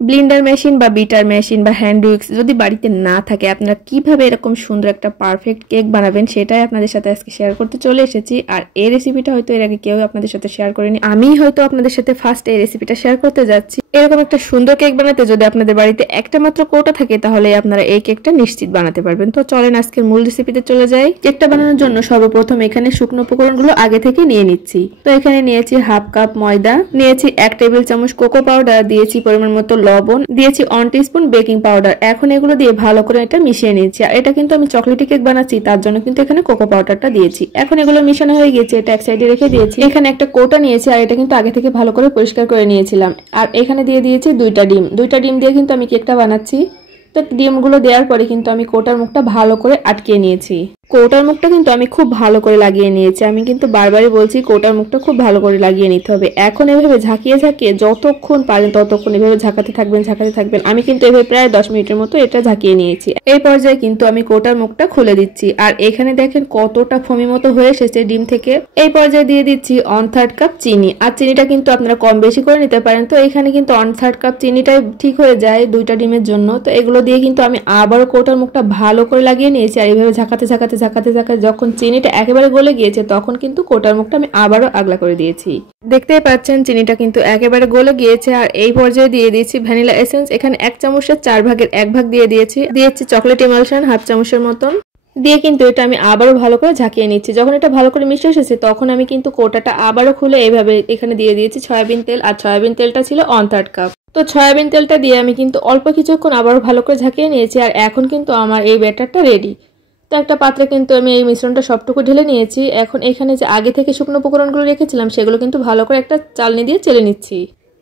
Blender machine বা bitter machine বা hand weeks যদি বাড়িতে না থাকে আপনারা কিভাবে এরকম সুন্দর একটা পারফেক্ট কেক বানাবেন সেটাই আপনাদের সাথে আজকে শেয়ার করতে চলে এসেছি। আর এই রেসিপিটা হয়তো এর আগে কেউ আপনাদের সাথে শেয়ার করেনি, আমি হয়তো আপনাদের সাথে ফার্স্ট এই রেসিপিটা শেয়ার করতে যাচ্ছি। এরকম একটা সুন্দর কেক বানাতে যদি আপনাদের বাড়িতে একটা মাত্র কৌটা থাকে তাহলে আপনারা এই কেকটা নিশ্চিত বানাতে পারবেন। তো চলেন আজকের মূল রেসিপিতে চলে যাই। কেকটা বানানোর জন্য সর্বপ্রথম এখানে শুকনো উপকরণগুলো আগে থেকে নিয়ে নিচ্ছি। তো এখানে নিয়েছি হাফ কাপ ময়দা, নিয়েছি 1 টেবিল চামচ কোকো পাউডার, দিয়েছি পরিমাণ মতো লবণ, দিয়েছি 1 টিস্পুন বেকিং পাউডার। এখন এগুলো দিয়ে ভালো করে এটা মিশিয়ে নিচ্ছি। আর এটা কিন্তু আমি চকলেটি কেক বানাচ্ছি, তার জন্য কিন্তু এখানে কোকো পাউডারটা দিয়েছি। এখন এগুলো মিশানো হয়ে গেছে, এটা এক সাইডে রেখে দিয়েছি। এখানে একটা কৌটা নিয়েছি আর এটা কিন্তু আগে থেকে ভালো করে পরিষ্কার করে নিয়েছিলাম। আর এখানে দিয়ে দিয়েছি 2টা ডিম। 2টা ডিম দিয়ে কিন্তু আমি কেকটা বানাচ্ছি। তো ডিমগুলো দেওয়ার পরে কিন্তু আমি কৌটার মুখটা ভালো করে আটকে নিয়েছি। কৌটার মুখটা কিন্তু আমি খুব ভালো করে লাগিয়ে নিয়েছি। আমি কিন্তু বারবারই বলছি কৌটার মুখটা খুব ভালো করে লাগিয়ে নিতে হবে। এখন এভাবে ঝাঁকিয়ে ঝাঁকিয়ে যতক্ষণ পারেন ততক্ষণ এভাবে ঝাঁকাতে থাকবেন। আমি কিন্তু এভাবে প্রায় 10 মিনিটের মতো এটা ঝাঁকিয়ে নিয়েছি। এই পর্যায়ে কিন্তু আমি কৌটার মুখটা খুলে দিচ্ছি। আর এখানে দেখেন কতটা ফোমি মতো হয়ে এসেছে ডিম থেকে। এই পর্যায়ে দিয়ে দিচ্ছি 1/3 কাপ চিনি। আর চিনিটা কিন্তু আপনারা কম বেশি করে নিতে পারেন। তো এখানে কিন্তু 1/3 কাপ চিনিটাই ঠিক হয়ে যায় 2টা ডিমের জন্য। তো এগুলো দিয়ে কিন্তু আমি আবারও কৌটার মুখটা ভালো করে লাগিয়ে নিয়েছি। আর এইভাবে ঝাঁকাতে যখন চিনিটা একেবারে গলে গিয়েছে তখন কিন্তু কৌটার মুখটা আমি আবারও আগলা করে দিয়েছি। দেখতেই পাচ্ছেন চিনিটা কিন্তু একেবারে গলে গিয়েছে। আর এই পর্যায়ে দিয়ে দিয়েছি ভ্যানিলা এসেন্স। এখানে 1 চামচের 4 ভাগের 1 ভাগ দিয়ে দিয়েছি। চকলেট ইমালশন হাফ চামচের মতন দিয়ে কিন্তু এটা আমি আবারও ভালো করে ঝাঁকিয়ে নিচ্ছি। যখন এটা ভালো করে মিশে এসেছে তখন আমি কিন্তু কৌটাটা আবারও খুলে এইভাবে এখানে দিয়ে দিয়েছি সয়াবিন তেল। আর সয়াবিন তেলটা ছিল 1/3 কাপ। তো সয়াবিন তেলটা দিয়ে আমি কিন্তু অল্প কিছুক্ষণ আবারও ভালো করে ঝাঁকিয়ে নিয়েছি। আর এখন কিন্তু আমার এই ব্যাটারটা রেডি। তো একটা পাত্রে কিন্তু আমি এই মিশ্রণটা সবটুকু ঢেলে নিয়েছি। এখন এখানে যে আগে থেকে শুকনো উপকরণগুলো রেখেছিলাম সেগুলো কিন্তু ভালো করে একটা চালনি দিয়ে চেলে নিচ্ছি।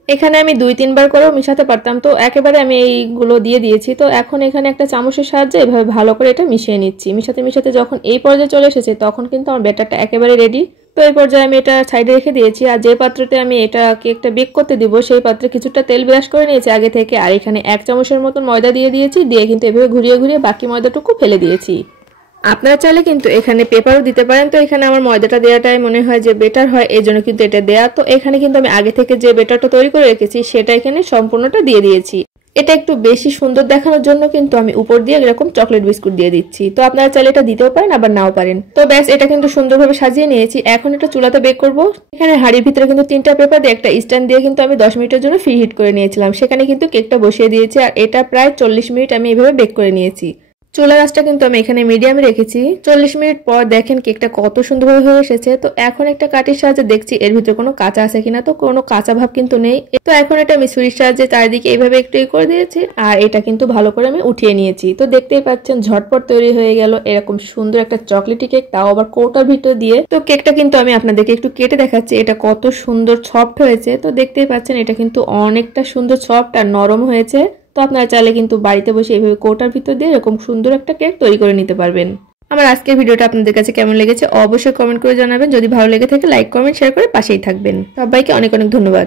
এখানে আমি 2-3 বার করেও মিশাতে পারতাম, তো একেবারে আমি এইগুলো দিয়ে দিয়েছি। তো এখন এখানে একটা চামচের সাহায্যে এভাবে ভালো করে এটা মিশিয়ে নিচ্ছি। মিশাতে যখন এই পর্যায়ে চলে এসেছে তখন কিন্তু আমার ব্যাটারটা একেবারে রেডি। তো এই পর্যায়ে আমি এটা সাইডে রেখে দিয়েছি। আর যে পাত্রতে আমি এটা কেকটা বেক করতে দিব সেই পাত্রে কিছুটা তেল ব্রাশ করে নিয়েছি আগে থেকে। আর এখানে 1 চামচের মতন ময়দা দিয়ে দিয়েছি, দিয়ে কিন্তু এভাবে ঘুরিয়ে বাকি ময়দাটুকু ফেলে দিয়েছি। আপনারা চাইলে কিন্তু এখানে পেপারও দিতে পারেন। তো এখানে আমার ময়দাটা দেওয়াটাই মনে হয় যে বেটার হয়, এই জন্য কিন্তু এটা দেয়া। তো এখানে কিন্তু আমি আগে থেকে যে বেটারটা তৈরি করে রেখেছি সেটা এখানে সম্পূর্ণটা দিয়ে দিয়েছি। এটা একটু বেশি সুন্দর দেখানোর জন্য কিন্তু আমি উপর দিয়ে এরকম চকলেট বিস্কুট দিয়ে দিচ্ছি। তো আপনারা চাইলে এটা দিতেও পারেন আবার নাও পারেন। তো ব্যাস এটা কিন্তু সুন্দরভাবে সাজিয়ে নিয়েছি। এখন এটা চুলাতে বেক করব। এখানে হাঁড়ির ভিতরে কিন্তু 3টা পেপার দিয়ে একটা স্ট্যান্ড দিয়ে কিন্তু আমি 10 মিনিটের জন্য ফ্রি হিট করে নিয়েছিলাম। সেখানে কিন্তু কেকটা বসিয়ে দিয়েছি। আর এটা প্রায় 40 মিনিট আমি এভাবে বেক করে নিয়েছি। চুলার আঁচটা কিন্তু আমি এখানে মিডিয়ামে রেখেছি। 40 মিনিট পর দেখেন কেকটা কত সুন্দরভাবে হয়ে এসেছে। তো এখন একটা কাঠির সাহায্যে দেখছি এর ভিতরে কোনো কাঁচা আছে কিনা। তো কোনো কাঁচা ভাব কিন্তু নেই। তো এখন এটা আমি ছুরির সাহায্যে চারিদিকে এইভাবে একটু করে দিয়েছি। আর এটা কিন্তু ভালো করে আমি উঠিয়ে নিয়েছি। তো দেখতেই পাচ্ছেন ঝটপট তৈরি হয়ে গেল এরকম সুন্দর একটা চকলেটি কেক, তাও আবার কৌটার ভিতর দিয়ে। তো কেকটা কিন্তু আমি আপনাদেরকে একটু কেটে দেখাচ্ছি এটা কত সুন্দর সফট হয়েছে। তো দেখতেই পাচ্ছেন এটা কিন্তু অনেকটা সুন্দর সফট আর নরম হয়েছে। তো আপনারা চাইলে কিন্তু বাড়িতে বসে এইভাবে কৌটার ভিতর দিয়ে এরকম সুন্দর একটা কেক তৈরি করে নিতে পারবেন। আমার আজকের ভিডিওটা আপনাদের কাছে কেমন লেগেছে অবশ্যই কমেন্ট করে জানাবেন। যদি ভালো লেগে থাকে লাইক কমেন্ট শেয়ার করে পাশেই থাকবেন। সবাইকে অনেক অনেক ধন্যবাদ।